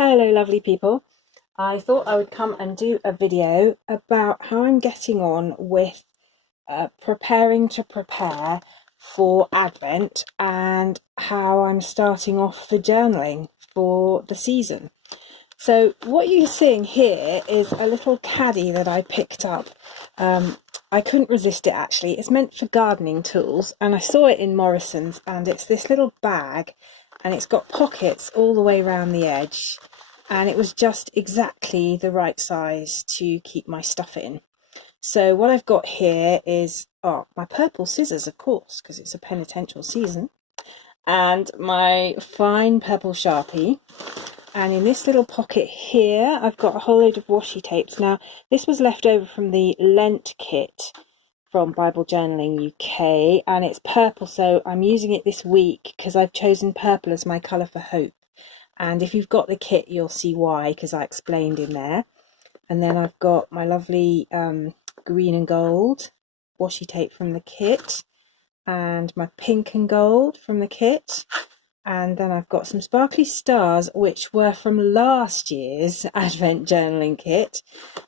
Hello lovely people. I thought I would come and do a video about how I'm getting on with preparing to prepare for Advent and how I'm starting off the journaling for the season. So what you're seeing here is a little caddy that I picked up. I couldn't resist it actually. It's meant for gardening tools and I saw it in Morrison's, and it's this little bag and it's got pockets all the way around the edge, and it was just exactly the right size to keep my stuff in. So what I've got here is my purple scissors, of course, because it's a penitential season, and my fine purple Sharpie. And in this little pocket here, I've got a whole load of washi tapes. Now, this was left over from the Lent kit from Bible Journaling UK, and it's purple, so I'm using it this week because I've chosen purple as my colour for hope. And if you've got the kit, you'll see why, because I explained in there. And then I've got my lovely green and gold washi tape from the kit, and my pink and gold from the kit. And then I've got some sparkly stars, which were from last year's Advent Journaling kit.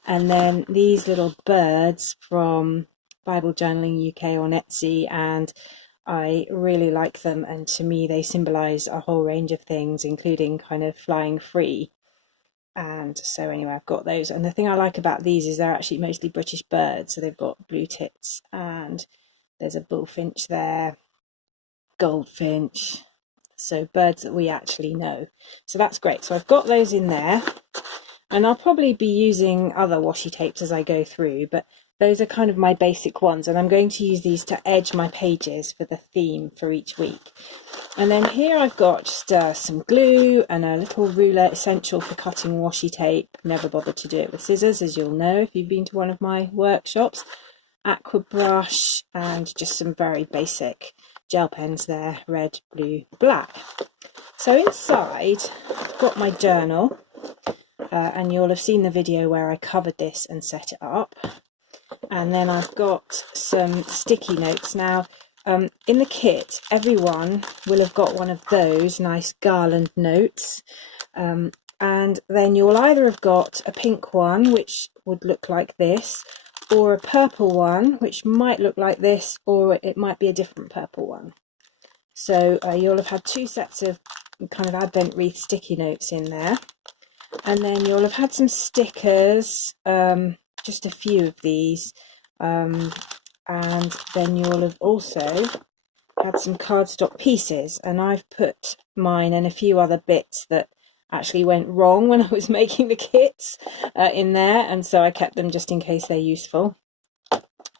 And then these little birds from Bible Journaling UK on Etsy, and I really like them, and to me they symbolise a whole range of things, including kind of flying free. And so anyway, I've got those, and the thing I like about these is they're actually mostly British birds, so they've got blue tits, and there's a bullfinch there, goldfinch, so birds that we actually know. So that's great. So I've got those in there, and I'll probably be using other washi tapes as I go through, but those are kind of my basic ones, and I'm going to use these to edge my pages for the theme for each week. And then here I've got just some glue and a little ruler, essential for cutting washi tape. Never bothered to do it with scissors, as you'll know if you've been to one of my workshops. Aqua brush, and just some very basic gel pens there, red, blue, black. So inside I've got my journal, and you'll have seen the video where I covered this and set it up. And then I've got some sticky notes. Now in the kit everyone will have got one of those nice garland notes, and then you'll either have got a pink one which would look like this, or a purple one which might look like this, or it might be a different purple one. So you'll have had two sets of kind of Advent wreath sticky notes in there, and then you'll have had some stickers, just a few of these, and then you'll have also had some cardstock pieces, and I've put mine and a few other bits that actually went wrong when I was making the kits in there, and so I kept them just in case they're useful.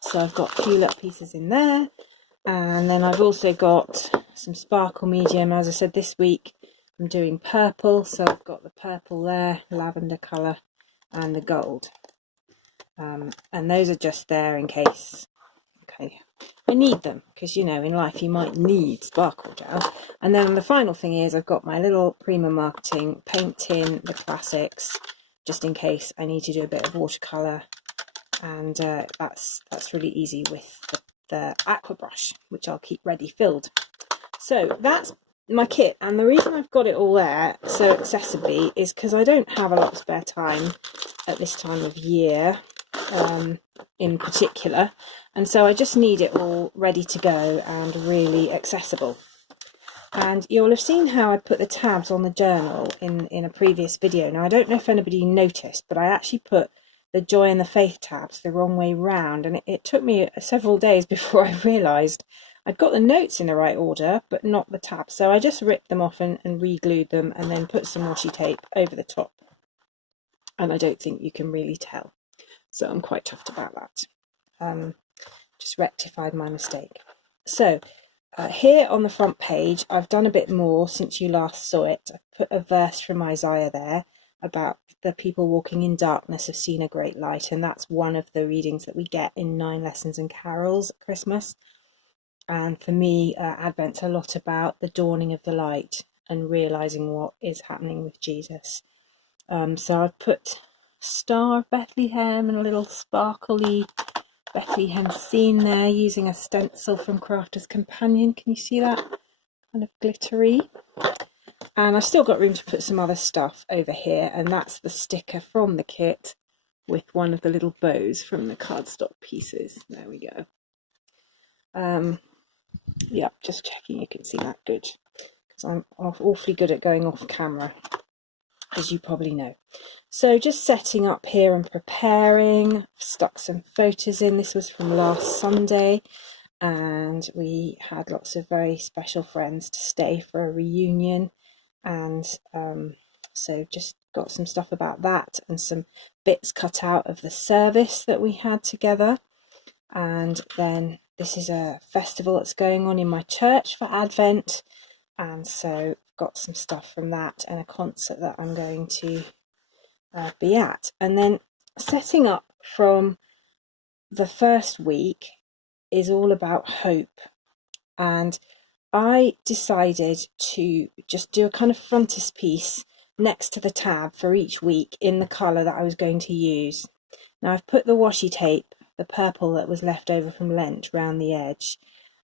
So I've got a few little pieces in there, and then I've also got some sparkle medium. As I said, this week I'm doing purple, so I've got the purple there, lavender colour, and the gold, and those are just there in case I need them, because you know in life you might need sparkle gel. And then the final thing is I've got my little Prima Marketing paint tin, the classics, just in case I need to do a bit of watercolour, and that's really easy with the aqua brush, which I'll keep ready filled. So that's my kit, and the reason I've got it all there so accessibly is because I don't have a lot of spare time at this time of year in particular, and so I just need it all ready to go and really accessible. And you'll have seen how I put the tabs on the journal in a previous video. Now I don't know if anybody noticed, but I actually put the Joy and the Faith tabs the wrong way round, and it took me several days before I realised I'd got the notes in the right order but not the tabs. So I just ripped them off and re-glued them, and then put some washi tape over the top, and I don't think you can really tell, so I'm quite chuffed about that. Just rectified my mistake. So here on the front page I've done a bit more since you last saw it. I've put a verse from Isaiah there about the people walking in darkness have seen a great light, and that's one of the readings that we get in 9 Lessons and Carols at Christmas. And for me, Advent's a lot about the dawning of the light and realising what is happening with Jesus. So I've put Star of Bethlehem and a little sparkly Bethlehem scene there, using a stencil from Crafter's Companion. Can you see that? Kind of glittery. And I've still got room to put some other stuff over here, and that's the sticker from the kit with one of the little bows from the cardstock pieces. There we go. Yeah, just checking you can see that good, because I'm awfully good at going off camera, as you probably know. So just setting up here and preparing. I've stuck some photos in. This was from last Sunday, and we had lots of very special friends to stay for a reunion, and so just got some stuff about that and some bits cut out of the service that we had together. And then this is a festival that's going on in my church for Advent, and so got some stuff from that and a concert that I'm going to be at. And then setting up from the first week is all about hope, and I decided to just do a kind of frontispiece next to the tab for each week in the colour that I was going to use. Now I've put the washi tape, the purple that was left over from Lent, round the edge,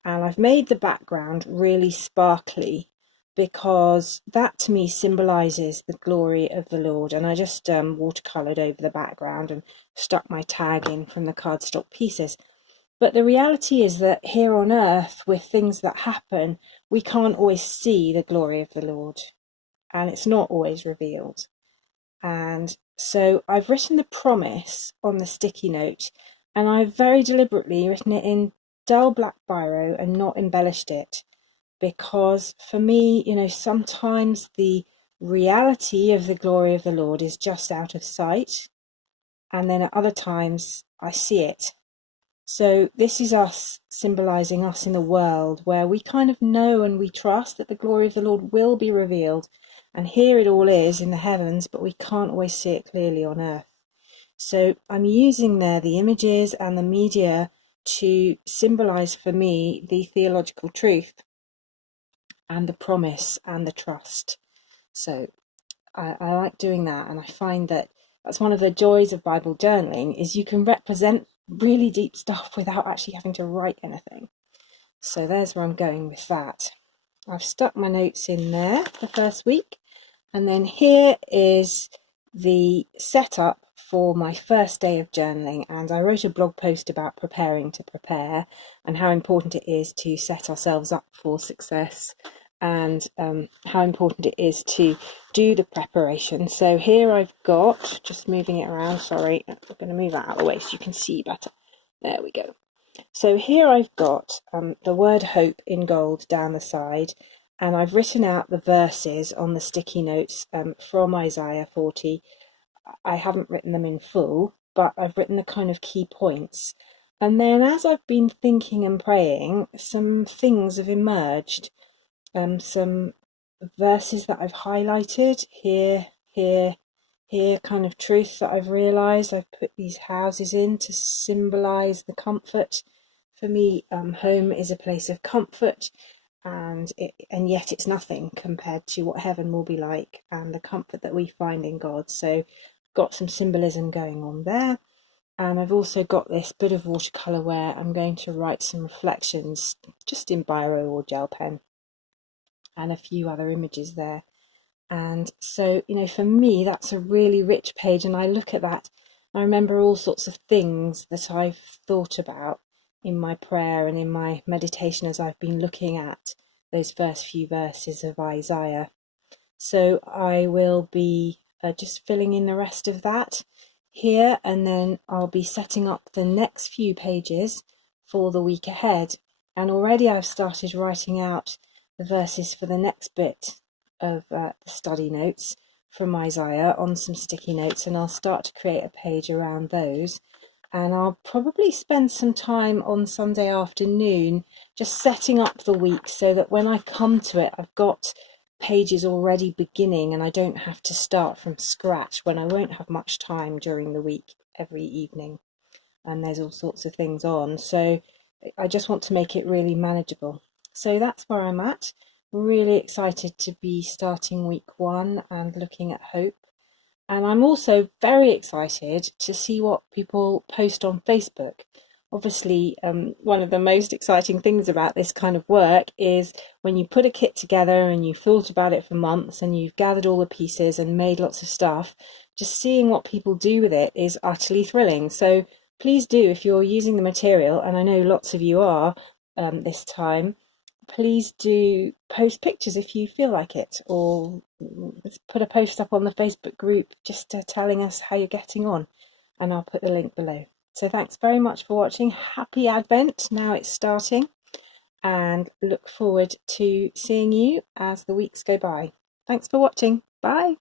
and I've made the background really sparkly, because that to me symbolises the glory of the Lord. And I just watercoloured over the background and stuck my tag in from the cardstock pieces. But the reality is that here on earth, with things that happen, we can't always see the glory of the Lord, and it's not always revealed. And so I've written the promise on the sticky note, and I've very deliberately written it in dull black biro and not embellished it, because for me, you know, sometimes the reality of the glory of the Lord is just out of sight, and then at other times I see it. So this is us, symbolizing us in the world, where we kind of know and we trust that the glory of the Lord will be revealed, and here it all is in the heavens, but we can't always see it clearly on earth. So I'm using there the images and the media to symbolize for me the theological truth and the promise and the trust. So I like doing that, and I find that that's one of the joys of Bible journaling, is you can represent really deep stuff without actually having to write anything. So there's where I'm going with that. I've stuck my notes in there the first week, and then here is the setup for my first day of journaling. And I wrote a blog post about preparing to prepare and how important it is to set ourselves up for success, and how important it is to do the preparation. So here I've got, just moving it around, sorry, I'm going to move that out of the way so you can see better. There we go. So here I've got the word hope in gold down the side, and I've written out the verses on the sticky notes from Isaiah 40. I haven't written them in full, but I've written the kind of key points. And then as I've been thinking and praying, some things have emerged. Some verses that I've highlighted here, kind of truths that I've realised. I've put these houses in to symbolise the comfort. For me, home is a place of comfort, and yet it's nothing compared to what heaven will be like and the comfort that we find in God. So got some symbolism going on there. And I've also got this bit of watercolour where I'm going to write some reflections just in biro or gel pen, and a few other images there. And so, you know, for me, that's a really rich page, and I look at that, I remember all sorts of things that I've thought about in my prayer and in my meditation as I've been looking at those first few verses of Isaiah. So I will be just filling in the rest of that here, and then I'll be setting up the next few pages for the week ahead. And already I've started writing out the verses for the next bit of the study notes from Isaiah on some sticky notes, and I'll start to create a page around those. And I'll probably spend some time on Sunday afternoon just setting up the week so that when I come to it, I've got pages already beginning and I don't have to start from scratch when I won't have much time during the week every evening. And there's all sorts of things on. So I just want to make it really manageable. So that's where I'm at. Really excited to be starting week 1 and looking at hope. And I'm also very excited to see what people post on Facebook. obviously one of the most exciting things about this kind of work is when you put a kit together and you've thought about it for months and you've gathered all the pieces and made lots of stuff, just seeing what people do with it is utterly thrilling. So please do, if you're using the material, and I know lots of you are this time, please do post pictures if you feel like it, or put a post up on the Facebook group just telling us how you're getting on, and I'll put the link below. So thanks very much for watching. Happy Advent, now it's starting, and look forward to seeing you as the weeks go by. Thanks for watching. Bye.